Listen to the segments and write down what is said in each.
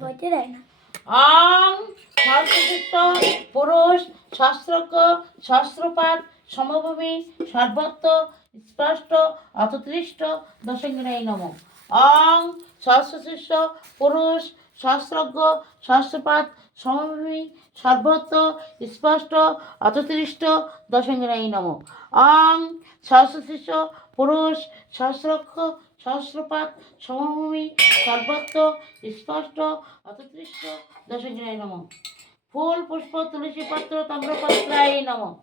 বইতে দেয় না। অং সহস্রচিত্ত পুরুষ সহস্রজ্ঞ সহস্রপাত সমভূমি সর্বত্র স্পষ্ট অতদৃষ্ট দশঙ্গিনাই নমঃ। অং সহস্রচিত্ত পুরুষ সহস্রজ্ঞ সহস্রপাত সমভূমি সর্বত্র স্পষ্ট অতদৃষ্ট দশঙ্গিনাই নমঃ। অং সহস্রচিত্ত পুরুষ সহস্রজ্ঞ সহস্রপাত সমভূমি সর্বত্র স্পষ্ট অতদৃষ্ট দশঙ্গিনায় নমঃ। ফুল পুষ্প তুলসী পত্র তাম্রপত্রায় নমঃ।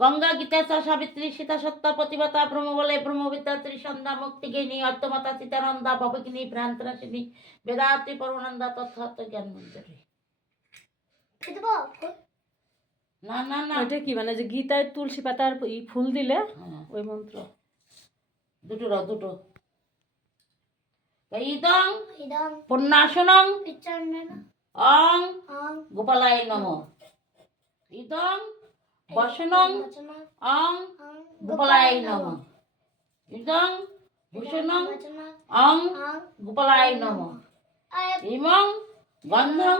গঙ্গা গীতা চ সাবিত্রী সীতা সত্তা প্রতিভা ব্রহ্মবলে ব্রহ্মবিদ্যা ত্রিসন্ধ্যা মুক্তিগিনী অর্থমাতা সীতানন্দা ভবকিনী ভ্রান্তনাশিনী বেদাত্রী পরমানন্দা তথার্থ জ্ঞান মন্দিরে। না না না, ওইটা কি মানে যে গীতায় তুলসী পাতার ফুল দিলে ওই মন্ত্র দুটো রাও দুটো। ইদং পুণ্যাসনং অং গোপালায় নমঃ। ইদং বসনং অং গোপালায় নমঃ। ইদং ভূষণং অং গোপালায় নমঃ। ইমং গন্ধং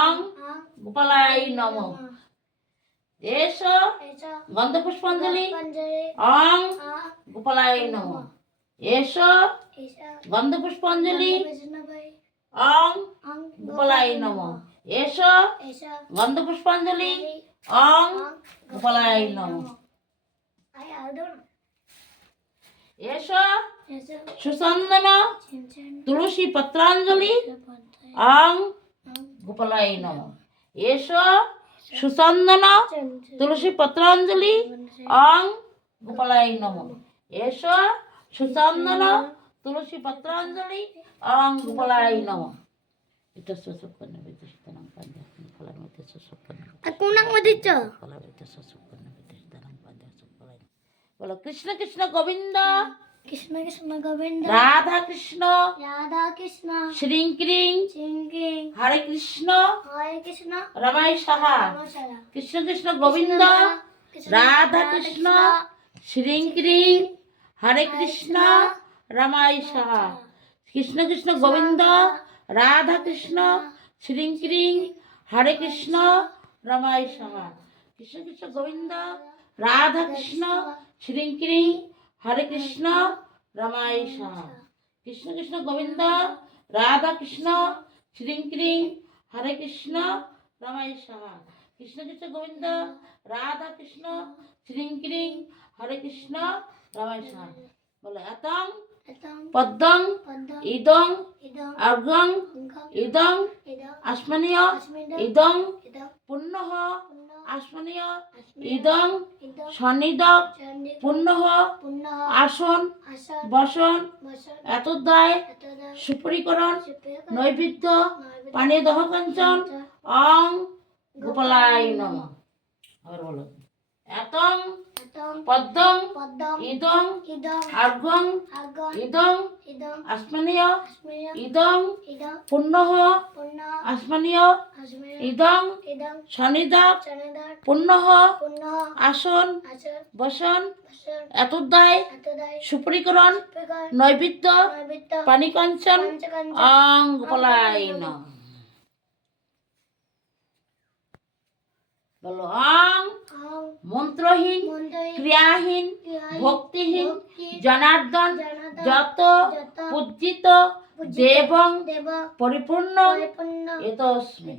অং গোপালায় নমঃ। এষ গন্ধপুষ্পাঞ্জলি অং গোপালায় নমঃ। এষ গন্ধপুষ্পাঞ্জলি অং গোপালায় নমঃ। এষ গন্ধপুষ্পাঞ্জলি অং গোপালায় নমঃ। এষ সুচন্দন তুলসী পত্রাঞ্জলি অং গোপালায় নমঃ। এষ সুচন্দন তুলসী পত্রাঞ্জলি অং গোপালায় নমঃ। এষ সুচন্দন তুলসী পত্রাঞ্জলি অং গোপালায় নমঃ। এটা সসব করনে বেতে সীতারাম পাদ্য ফলার মধ্যে সসব করনে কোনাক মদিচ্ছ ফলার মধ্যে সসব করনে বেতে সীতারাম পাদ্য সসব ফলার। বলো কৃষ্ণ কৃষ্ণ গোবিন্দ কৃষ্ণ কৃষ্ণ গোবিন্দ রাধা কৃষ্ণ রাধা কৃষ্ণ শ্রীং ক্রিং সিংকিং হরে কৃষ্ণ হরে কৃষ্ণ রমাই সাহা। কৃষ্ণ কৃষ্ণ গোবিন্দ রাধা কৃষ্ণ শ্রীং ক্রিং হরে কৃষ্ণ রমাই সাহা। কৃষ্ণ কৃষ্ণ গোবিন্দ রাধা কৃষ্ণ শ্রীং ক্রিং হরে কৃষ্ণ রমাই সাহা। কৃষ্ণ কৃষ্ণ গোবিন্দ রাধা কৃষ্ণ শ্রীং ক্রিং হরে কৃষ্ণ রমাই সাহা। কৃষ্ণ কৃষ্ণ গোবিন্দ রাধা কৃষ্ণ শ্রীং ক্রিং হরে কৃষ্ণ রমাই সাহা। কৃষ্ণ কৃষ্ণ গোবিন্দ রাধা কৃষ্ণ শ্রীং ক্রিং হরে কৃষ্ণ রমাই সাহা। বলে এতং পদ্মং ইদং অর্ঘং ইদং আসমনীয় ইদং পুণ্যঃ আসমনীয় ইদং সন্নিধক পুণ্যঃ আসন বসন এতদ্বয় সুপরিকরণ নৈবেদ্য পানীয় দহ কাঞ্চন অং গোপালায় নমঃ। আবার বলো এতং পদ্মং ইদং অর্ঘং ইদং আসমনীয় ইদং পুণ্যঃ আসমনীয় ইদং সন্নিধক পুণ্যঃ আসন বসন এতদ্বয় সুপরিকরণ নৈবেদ্য পানি কাঞ্চন অং গোপালায় নমঃ। বলো অং মন্ত্রহীন ক্রিয়াহীন ভক্তিহীন জনার্দন যত পূজিত দেবং পরিপূর্ণ এতস্মি।